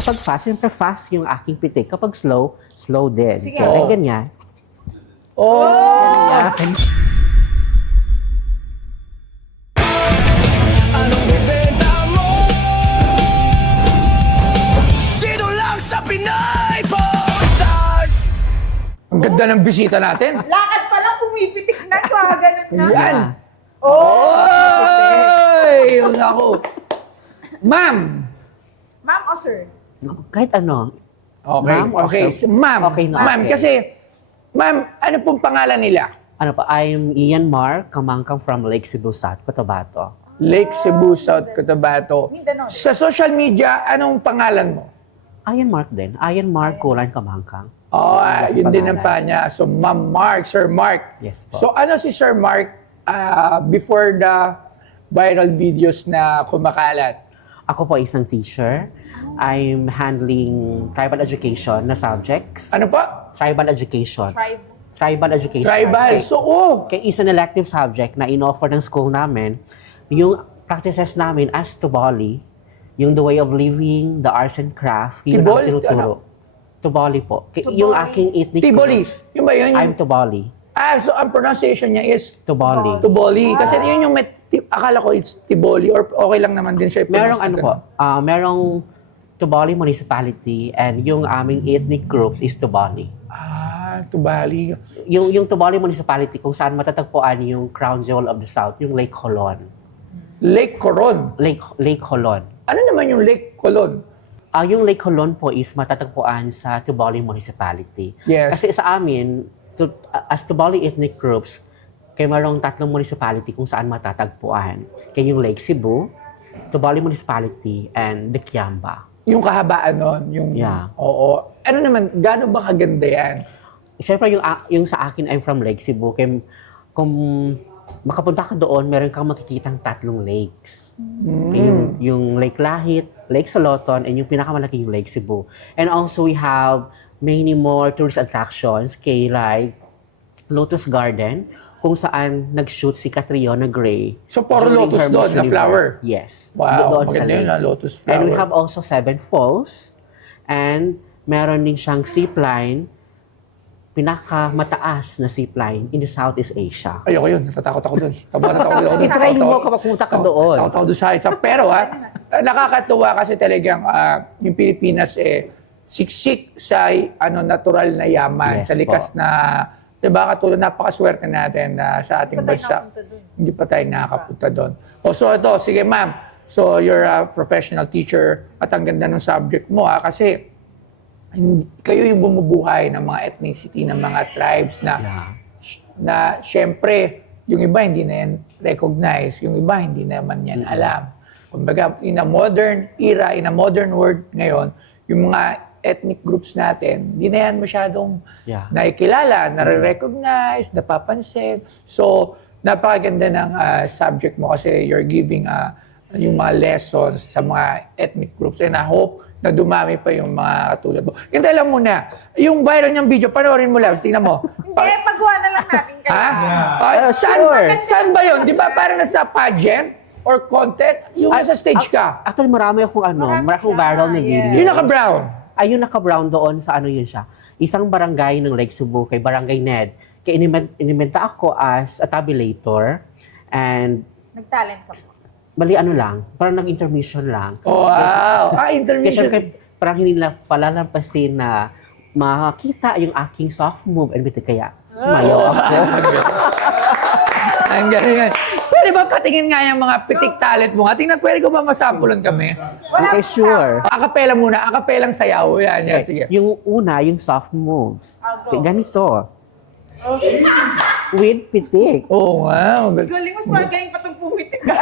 Kapag fast, siyempre fast yung aking pitik. Kapag slow, slow din. Sige. Kaya ganyan. Oh! Ganyan. Anong bibenta mo? Dito lang sa Pinay Pop Stars. Ang ganda ng bisita natin. Lakad pa lang pumipitik na, ganun na. Yan. Oh! Oy! Naku. Ma'am. Ma'am o sir? Kahit ano. Okay, Ma'am or okay. sir? Ma'am. Okay na, Ma'am, okay. kasi, ma'am, ano pong pangalan nila? Ano pa, I'm Ian Mark, Kamangkang from Lake Cebu, South Cotabato. Lake Cebu, South Cotabato. Mindanao. Sa social media, anong pangalan mo? Ian Mark din. Ian Mark, Kulan, Kamangkang. Oh, yun din ang Pangalan. pa niya. So, Ma'am Mark, Sir Mark. Yes po. So, ano si Sir Mark before the viral videos na kumakalat? Ako po isang teacher. I'm handling tribal education na subjects. Ano pa? Tribal education. Tribe. Tribal education. Tribal. Okay. So, oh. Kaya is an elective subject na in-offer ng school namin. Yung practices namin as Tuboli, yung the way of living, the arts and craft, yun Tibol? ang tinuturo. Ano? Tuboli po. Tuboli. Yung aking ethnic Tibolis. Yung ba yun? I'm Tuboli. So ang pronunciation niya is Tuboli. Tuboli. Kasi yun yung akala ko it's Tiboli or okay lang naman din siya i-pronounce Merong ano na po, ganun. merong Tuboli municipality and yung aming ethnic groups is Tuboli. Tubali. Yung Tuboli municipality kung saan matatagpuan yung crown jewel of the south, yung Lake Colon. Lake Coron. Lake Colon. Ano naman yung Lake Colon? Yung Lake Colon po is matatagpuan sa Tuboli municipality. Yes. Kasi sa amin, as Tuboli ethnic groups, kaya mayroong 3 municipality kung saan matatagpuan. Kaya yung Lake Cebu, Tuboli municipality, and the Kiamba. Yung kahabaan nun. Yung, Yeah. Oo. Ano naman, gaano ba kaganda yan? Siyempre, yung sa akin, I'm from Lake Cebu. Kaya kung makapunta ka doon, meron kang makikitang 3 lakes. Yung Lake Lahit, Lake Saloton, and yung pinakamalaking Lake Cebu. And also, we have many more tourist attractions kay like Lotus Garden, kung saan nag-shoot si Catriona Gray. So, puro during lotus her doon, Miss na Universe. flower? Yes. Wow, Doon sa maganda yun, lake. lotus And flower. we have also 7 falls. And meron din siyang zipline, pinakamataas na zipline in the Southeast Asia. Ayoko yun, natatakot ako doon. Natatakot ako doon. I-try mo kapag pumunta ka doon. Takot ako doon sa heights. Pero nakakatuwa kasi talagang yung Pilipinas siksik sa natural na yaman, Yes sa likas po. na, diba, katulad napakaswerte natin sa ating Hindi pa tayo bansa. nakapunta doon. Hindi pa tayo nakakapunta doon. So ito, sige ma'am. So you're a professional teacher at ang ganda ng subject mo kasi kayo yung bumubuhay ng mga ethnicity, ng mga tribes na Yeah. na syempre, yung iba hindi na yan recognize, yung iba hindi naman yan alam. Kumbaga, in a modern era, in a modern world ngayon, yung mga ethnic groups natin, hindi na yan masyadong nakikilala, nare-recognize, napapansin. So, napakaganda ng subject mo kasi you're giving yung mga lessons sa mga ethnic groups. And I hope na dumami pa yung mga katulad mo. Ganito lang muna, yung viral niyang video, panoorin mo lang, tingnan mo. Hindi, paggawa na lang natin kayo. Saan, saan ba yun? Di ba parang nasa pageant or content? Yung nasa stage ka. Actually, marami akong maraming viral na video. Yung naka-brown. Ay, yung naka-brown doon sa yun siya. Isang barangay ng Lake Cebu, kay Barangay Ned. Kaya inimenta ako as a tabulator. And Nag-talent ka po. bali lang, parang nag-intermission lang. Wow! Kasi Intermission. parang hindi nila palalampasin na makakita yung aking soft move and bitin kaya sumayaw ako. Ang galing. Pwede ba patingin nga yung mga pitik talent mo? Tingnan, pwede ko ba masampulan kami? Okay, sure. Acapella muna. Acapelang sayaw. Yan, yan. Sige. Yung una, yung soft moves. Go. Ganito. With pitik. Oh, wow. Galing mo, parang galing pa itong pumitik ka.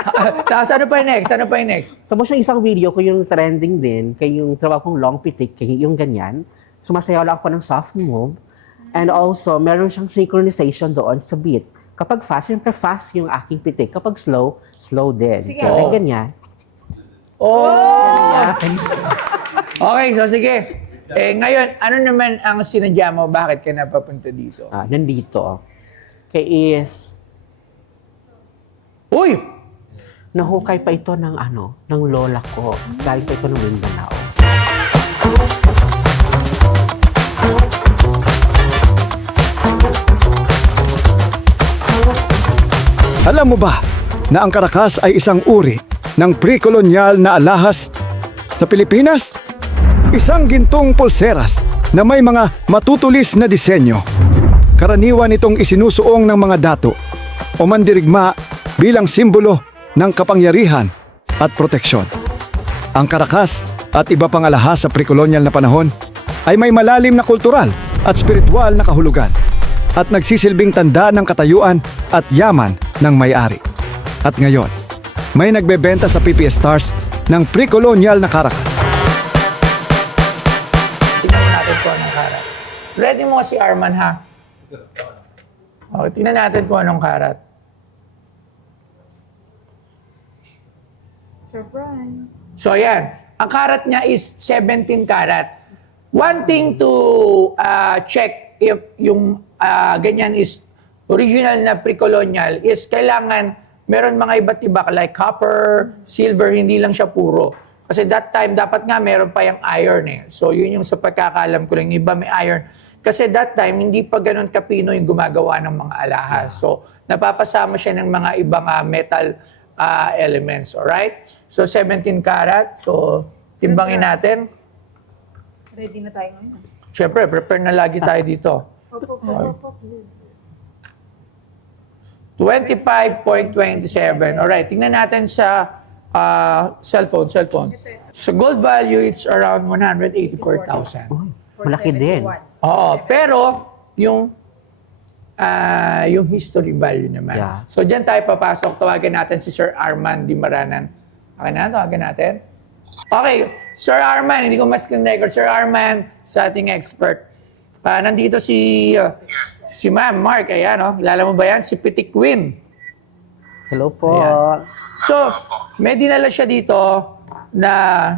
Tapos ano pa yung next? Ano pa yung next? Tapos yung isang video ko yung trending din, kay yung trabaho kong long pitik, kay yung ganyan. Sumasayaw lang ako ng soft move. And also, meron siyang synchronization doon sa beat. Kapag fast, siyempre fast yung aking pitik. Kapag slow, slow din. Sige. Kaya ganyan. Oh! Okay, so sige. Ngayon, ano naman ang sinadya mo? Bakit ka napapunta dito? Nandito. Kaya is, Uy! nahukay pa ito ng ng lola ko. Galing pa ito ng Mindanao. Alam mo ba na ang Caracas ay isang uri ng pre-kolonyal na alahas sa Pilipinas? Isang gintong pulseras na may mga matutulis na disenyo. Karaniwan itong isinusuong ng mga dato o mandirigma bilang simbolo ng kapangyarihan at proteksyon. Ang Caracas at iba pang alahas sa pre-kolonyal na panahon ay may malalim na kultural at spiritual na kahulugan at nagsisilbing tanda ng katayuan at yaman ng may-ari. At ngayon, may nagbebenta sa PPS Stars ng pre-kolonyal na Caracas. Tingnan mo natin kung anong karat. Ready mo si Arman, ha? Okay, tingnan natin kung anong karat. Surprise. So, yan. Ang karat niya is 17 karat. One thing to check if yung ganyan is original na pre-colonial is kailangan meron mga iba't iba like copper, silver, hindi lang siya puro. Kasi that time, dapat nga meron pa yung iron eh. So, yun yung sa pagkakaalam ko lang, iba may iron. Kasi that time, hindi pa ganun kapino yung gumagawa ng mga alahas. So, napapasama siya ng mga ibang metal elements. Alright? So, 17 karat. So, timbangin natin. Ready na tayo ngayon. Siyempre, prepare na lagi tayo dito. Pop. 25.27. Alright, tingnan natin sa cellphone. Sa gold value, it's around 184,000. Uy, malaki din. Oo, pero yung history value naman. Yeah. So, dyan tayo papasok. Tawagan natin si Sir Arman Dimaranan. Okay na, tawagan natin. Okay, Sir Arman, hindi ko mas record. Sir Arman, sa ating expert. Nandito si Ma'am Mark, ayan, oh. Kilala mo ba yan? Si Petit Queen. Hello po. Ayan. So, may dinala siya dito na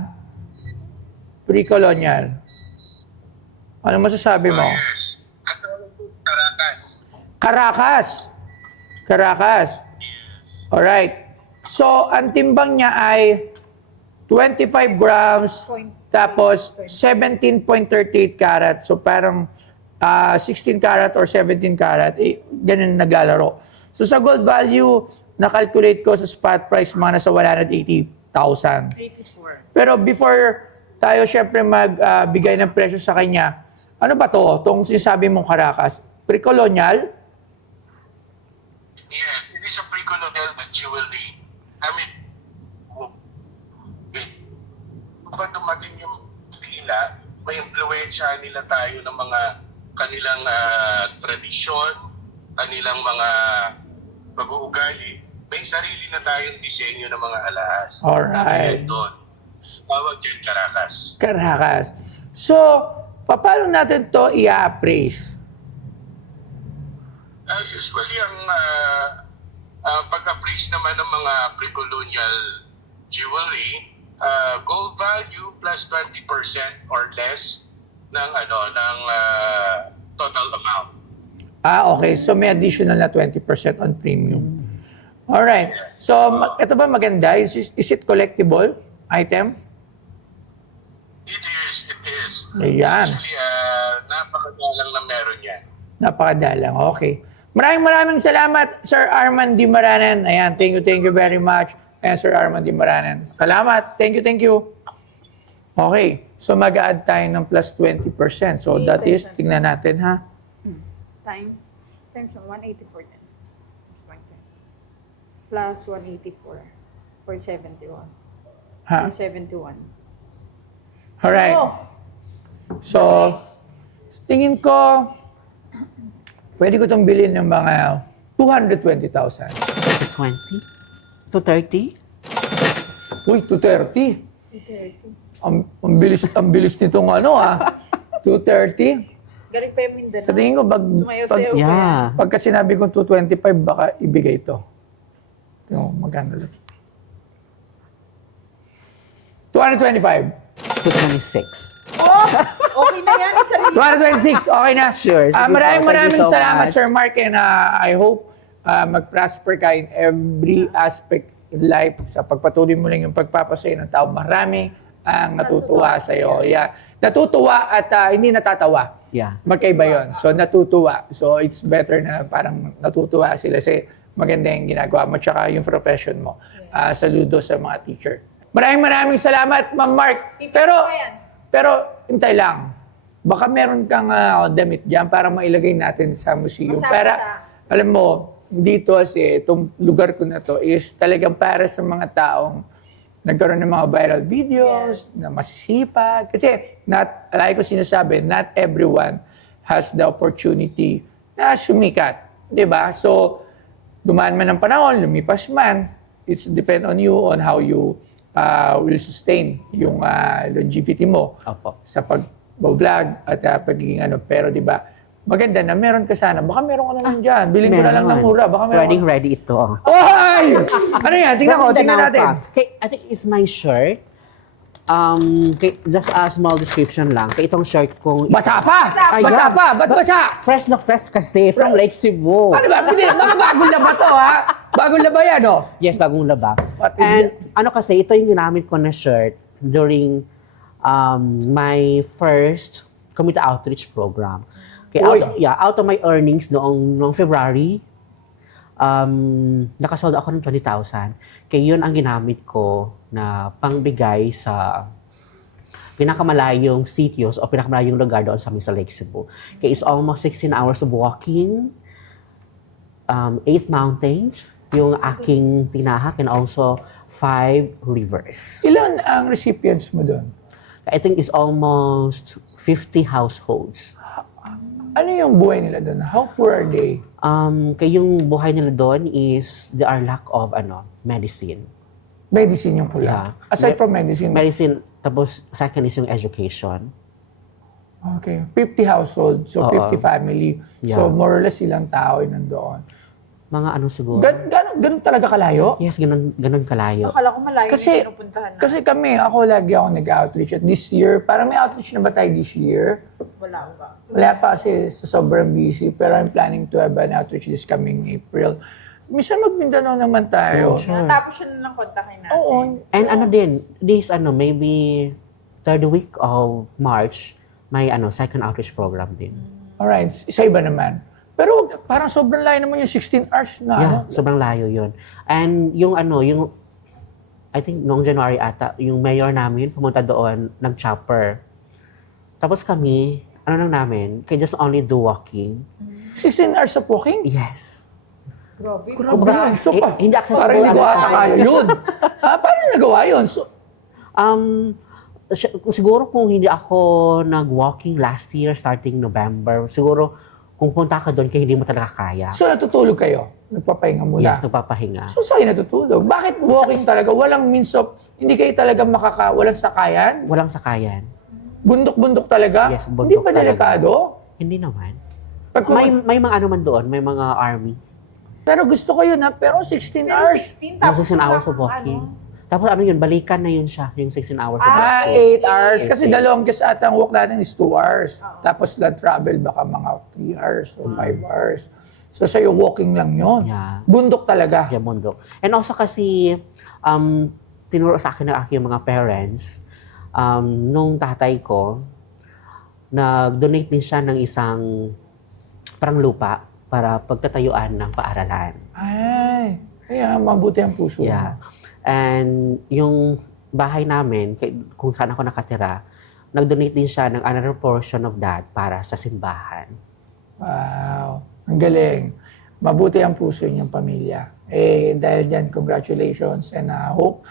pre-colonial. Ano masasabi mo? Yes. Caracas. Caracas. Alright. So, ang timbang niya ay 25 grams, tapos 17.38 karat. So, parang 16 karat or 17 karat. Ganun naglalaro. So, sa gold value, na-calculate ko sa spot price mga nasa 180,000. 84. Pero before tayo syempre magbigay ng presyo sa kanya, ano ba to? Itong sinasabi mong Caracas? Pre-colonial? Yes, it is a pre-colonial jewelry. I mean, kapag dumating yung sila, may impluensya nila tayo ng mga kanilang tradisyon, kanilang mga pag-uugali. May sarili na tayong disenyo ng mga alahas. Alright. Doon. Tawag dyan, Caracas. Caracas. So, paano natin to i-appraise? Usually, ang pag-appraise naman ng mga pre-colonial jewelry, gold value plus 20% or less ng total amount. Okay. So, may additional na 20% on premium. Alright. So, ito ba maganda? Is it collectible item? It is. Ayan. Actually, napakagalang na meron yan. Napakadalang. Okay. Maraming salamat, Sir Arman Dimaranan. Ayan, thank you very much. Ayan, Sir Arman Dimaranan. Salamat. Thank you. Okay. So, mag-add tayo ng plus 20%. So, that is, tingnan natin, ha? Times 184 din. Plus 184 for 71. Ha? 71. Alright. Oh, So, tingin ko, pwede ko itong bilhin ng mga 220,000. 20? 230? Uy, 230. Ang bilis nitong 230. galing pa yung Mindanao. Sa tingin ko, Sumayaw-sayaw pa yan. Yeah. pagka sinabi ko 225, baka ibigay ito. Yung magkano lang. 225. 226. Oh, okay na yan. Isa rin. 226, okay na. Sure. Sige po. Maraming Thank you so salamat, much. Sir Mark, and I hope mag-prosper ka in every aspect in life. Sa pagpatuloy mo lang yung pagpapasaya ng tao, marami ang natutuwa sa iyo. Yeah. Natutuwa at hindi natatawa. Yeah. Magkaiba yun. So, natutuwa. So, it's better na parang natutuwa sila. Kasi maganda yung ginagawa mo, tsaka yung profession mo. Saludo sa mga teacher. Maraming salamat, Ma'am Mark. Pero, hintay lang. Baka meron kang damit dyan para mailagay natin sa museum. Masama Para, siya. alam mo, dito kasi, itong lugar ko na to is talagang para sa mga taong nagkaroon ng mga viral videos, na masisipag. Kasi, like ko sinasabi, not everyone has the opportunity na sumikat. Diba? So, dumaan man ang panahon, lumipas man, it's depend on you on how you will sustain yung longevity mo Opo. sa pag-vlog at pagiging ano. Pero di ba, maganda na meron ka sana. Baka meron ka naman dyan. Bilhin ko na lang ng mura. Baka meron. Ready ito. Oy! Ano yan? Tingnan ko, tingnan natin. Okay, I think it's my shirt. Just a small description lang. Kaya itong shirt kong... Basa pa! Ayan. Basa pa! Ba't basa? Fresh na fresh kasi from Lake Cebu. Ano ba? Hindi, mga bagong laba to, ha? Bagong laba yan, oh. Yes, bagong laba. What is And ano kasi, ito yung ginamit ko na shirt during my first community outreach program. Okay, Uy. out of my earnings noong February, nakasold ako ng 20,000. Kaya yun ang ginamit ko na pangbigay sa pinakamalayong sitios o pinakamalayong lugar doon sa Lake Cebu. Kaya it's almost 16 hours of walking, 8 mountains, yung aking tinahak, and also 5 rivers. Ilan ang recipients mo doon? I think it's almost 50 households. Ano yung buhay nila doon? How poor are they? Kaya yung buhay nila doon is there are lack of medicine. Medicine yung kulang. Yeah. Aside from medicine, Medicine, tapos second is yung education. okay, 50 households, so Oo. 50 family. So Yeah. more or less ilang tao yung nandoon. Mga ano siguro? Ganun talaga kalayo? Yes, ganun kalayo. Akala ko malayo Kasi- yung pinupuntahan na. Kasi lagi ako nag-outreach at this year, parang may outreach na ba tayo this year? Wala ba? Wala pa kasi sa sobrang busy, pero I'm planning to have an outreach this coming April. Minsan mag-Mindanao naman tayo. Natapos yun ng kontakin natin. Oo. And maybe third week of March, may second outreach program din. Alright, isa iba naman. Pero parang sobrang layo naman yung 16 hours na. Yeah, ano? sobrang layo yun. And yung I think noong January ata, yung mayor namin pumunta doon, nag-chopper. Tapos kami, namin, can just only do walking. 16 hours of walking? Yes. Grabe. Grabe. So, Hindi accessible. parang hindi ko ata kasi. kaya yun. Paano nagawa yun? So, Siguro kung hindi ako nag-walking last year, starting November, siguro kung punta ka doon, kaya hindi mo talaga kaya. so natutulog kayo? Nagpapahinga muna? Yes, nagpapahinga. So saan kayo natutulog? Bakit walking talaga? Walang means of, hindi kayo talaga walang sakayan? Walang sakayan. Bundok-bundok talaga? Yes, bundok Hindi pa talaga. delikado? Hindi naman. Pag May mga man doon, may mga army. Pero gusto ko yun ha, pero 16 Pero hours. 16, Yung tapos 16 hours wala of kang walking. Tapos yun, balikan na yun siya, yung 16 hours of Ah, walking. 8 hours. Kasi Eight. the longest ata ang walk natin is 2 hours. Tapos the travel baka mga 3 hours o 5 hours. So sa'yo, walking lang yun. Yeah. Bundok talaga. Yeah, bundok. And also kasi, tinuro sa akin ng aking mga parents, nung tatay ko, nag-donate din siya ng isang parang lupa para pagtatayuan ng paaralan. Ay, kaya mabuti ang puso. Yeah. And yung bahay namin, kung saan ako nakatira, nag-donate din siya ng another portion of that para sa simbahan. Wow. Ang galing. Mabuti ang puso niyong pamilya. Dahil dyan, congratulations. And I hope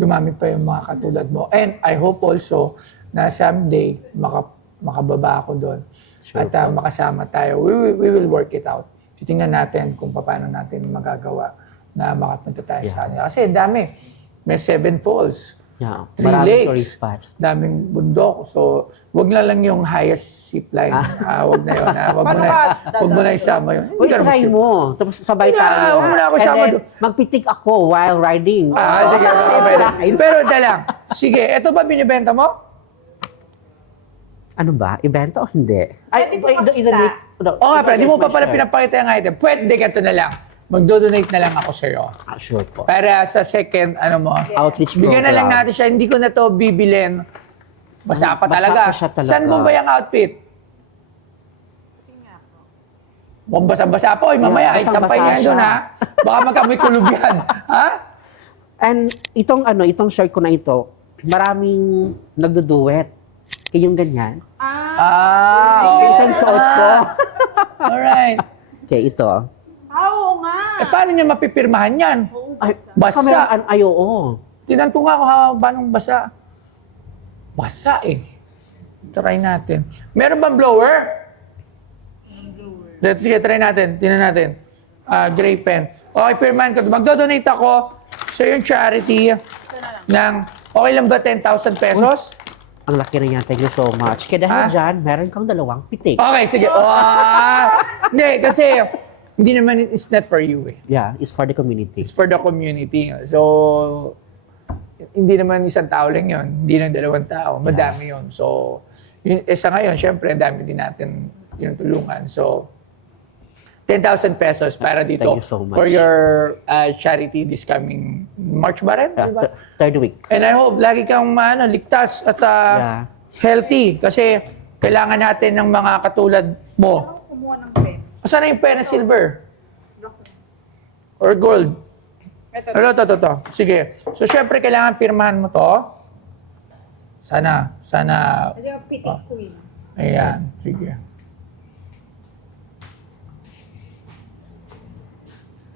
dumami pa yung mga katulad mo. And I hope also na someday makababa ako doon. Sure At makasama tayo. We will work it out. Titingnan natin kung paano natin magagawa na makapunta tayo sa kanila. Kasi dami. May 7 falls. Yeah. 3 Maraming lakes. tourist spots. Daming bundok. So, wag na lang yung highest zipline. Wag na yun. Wag mo na isama yun. Hindi Uy, ka naman try sure. mo. Tapos sabay Wala, tayo. huwag mo na ako And sama then, doon. magpitik ako while riding. Sige. Okay. Pero lang. Sige, ito ba binibenta mo? Ano ba? Ibenta o hindi? Pwede mo makita. Oo nga, pwede mo pa pala pinapakita yung item. Pwede ka ito na lang. Magdo-donate na lang ako sa'yo. Sure po. Para sa second, Outreach bigyan na lang program. natin siya. Hindi ko na to bibilin. Basa pa Basa talaga. pa siya talaga. Saan mo ba yung outfit? Mukhang basa-basa po. Mamaya, Yeah, isampay basang-basa niya doon, siya. ha? Baka magkamoy kulog yan. Ha? And itong shirt ko na ito, maraming nagduduet. Kaya yung ganyan. Itong suot ko. Alright. Kaya ito. Oo nga. Paano niya mapipirmahan yan? Oo, Ay, Basa. kameraan, ay, oo. Tinan ko nga kung haba nung basa. Basa eh. Try natin. Meron bang blower? Sige, try natin. Tingnan natin. Gray pen. Okay, pirmahan ko. Magdodonate ako sa yung charity ng, okay lang ba 10,000 pesos? Ang laki na yan. Thank you so much. Kaya dahil Ha? dyan, meron kang 2 pitik. Okay, sige. Hindi, kasi hindi naman it's not for you eh. Yeah, it's for the community. It's for the community. So, hindi naman isang tao lang yun. Hindi lang 2 tao. Madami yun. So, sa ngayon, syempre, dami din natin yung tulungan. So, 10,000 pesos para dito Thank you so much. for your charity this coming March ba rin? Yeah, Diba? third week. And I hope lagi kang ligtas at Yeah. healthy kasi kailangan natin ng mga katulad mo. Ako kumuha ng pen. Saan na yung pera silver? Or gold? Ito. Ito. Sige. So, syempre, kailangan pirmahan mo to. Sana. Ito yung pitik queen. Ayan. Sige.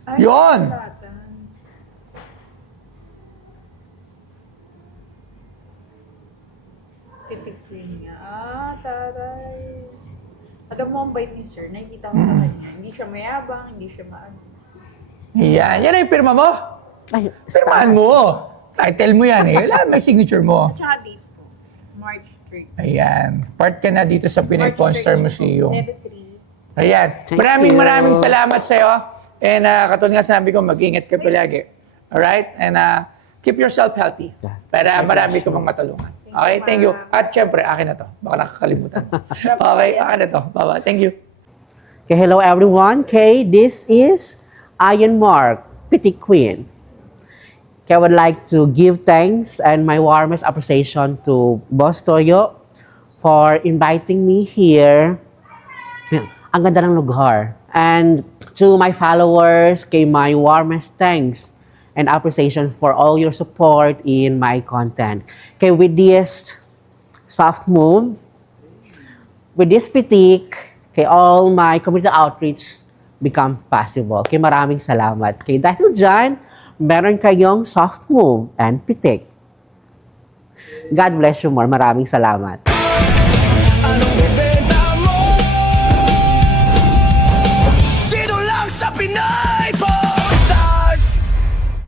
Ay, Yun! sulatan. Pitik queen niya. Taray. Alam mo ang bait ni sir, nakikita ko sa kanya. Hindi siya mayabang, hindi siya maano. Ayan. Yan na yung pirma mo. Ay, Pirmahan mo. Title mo yan eh. Wala, may signature mo. At saka dito, March 3. Ayan. Part ka na dito sa Pinoy Pornstar Museum. 7-3. Ayan. Thank Maraming you. salamat sa'yo. And katulad nga sinabi ko, mag-ingat ka palagi. Alright? And keep yourself healthy. Yeah. Para marami ko mang matulungan. Okay? Thank you. At syempre, akin na to. Baka nakakalimutan. Okay? Akin na to. Bye-bye. Thank you. Okay, hello everyone. Okay, this is Iron Mark, Pitik Queen. Okay, I would like to give thanks and my warmest appreciation to Boss Toyo for inviting me here. Yan, ang ganda ng lugar. And to my followers, kay my warmest thanks and appreciation for all your support in my content. Okay, with this soft move, with this pitik, kay all my community outreach become possible. Kay maraming salamat. Kay dahil dyan, meron kayong soft move and pitik. God bless you more. Maraming salamat. Anong